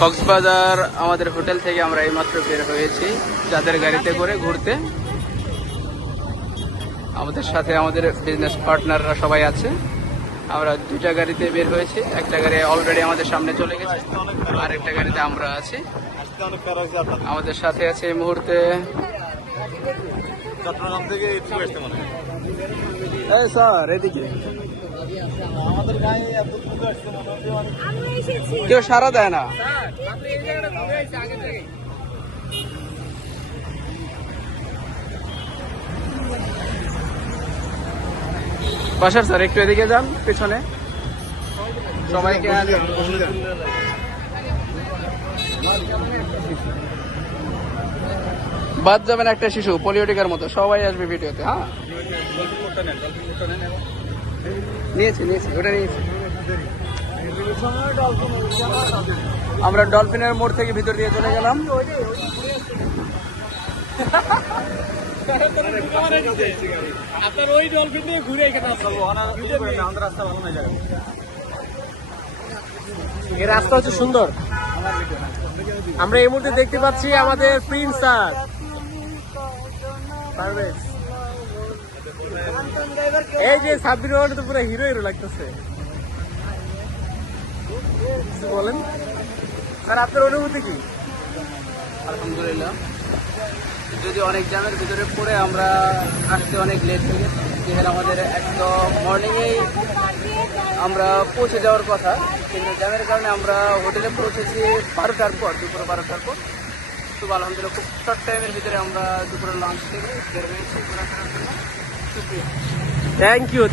কক্সবাজার আমাদের হোটেল থেকে আমরা এইমাত্র বের হয়েছি যাদের গাড়িতে করে ঘুরতে। আমাদের সাথে আমাদের বিজনেস পার্টনাররা সবাই আছে। আমরা দুইটা গাড়িতে বের হয়েছি, একটা গাড়ি অলরেডি আমাদের সামনে চলে গেছে, আর একটা গাড়িতে আমরা আছি। আমাদের সাথে আছে এই মুহূর্তে চট্টগ্রাম থেকে স্যার এদিকে আমাদের গায়ে কেউ সারা দেয় না। বাসার স্যার একটু এদিকে যান, পেছনে সবাইকে বাদ যাবেন একটা শিশু পোলিওটিকার মতো, সবাই আসবে ভিডিওতে। হ্যাঁ নিয়েছি ওটা নিয়েছি। আমরা ডলফিনের মোড় থেকে ভিতর দিয়ে চলে গেলাম। আপনার ওই ডলফিন দিয়ে ঘুরে এখানে রাস্তা ভালো না জায়গা। এই রাস্তা হচ্ছে সুন্দর। আমরা এই মুহূর্তে দেখতে পাচ্ছি আমাদের প্রিন্স স্যার পারভেজ। এই যে সাব্বির রহমান তো পুরো হিরো লাগতেছে। বলেন স্যার আপনার অনুভূতি কি? আলহামদুলিল্লাহ, যদি অনেক জ্যামের ভিতরে পড়ে আমরা আসতে অনেক লেট হয়ে গেছে, যেখানে আমাদের একদম মর্নিংয়েই আমরা পৌঁছে যাওয়ার কথা, কিন্তু জ্যামের কারণে আমরা হোটেলে পৌঁছেছি 12টার পর, দুপুর 12টার পর। তো আলহামদুলিল্লাহ খুব শর্ট টাইমের ভিতরে আমরা দুপুরে লাঞ্চ থেকে বের হয়েছি ঘোরাফেরার জন্য। Thank you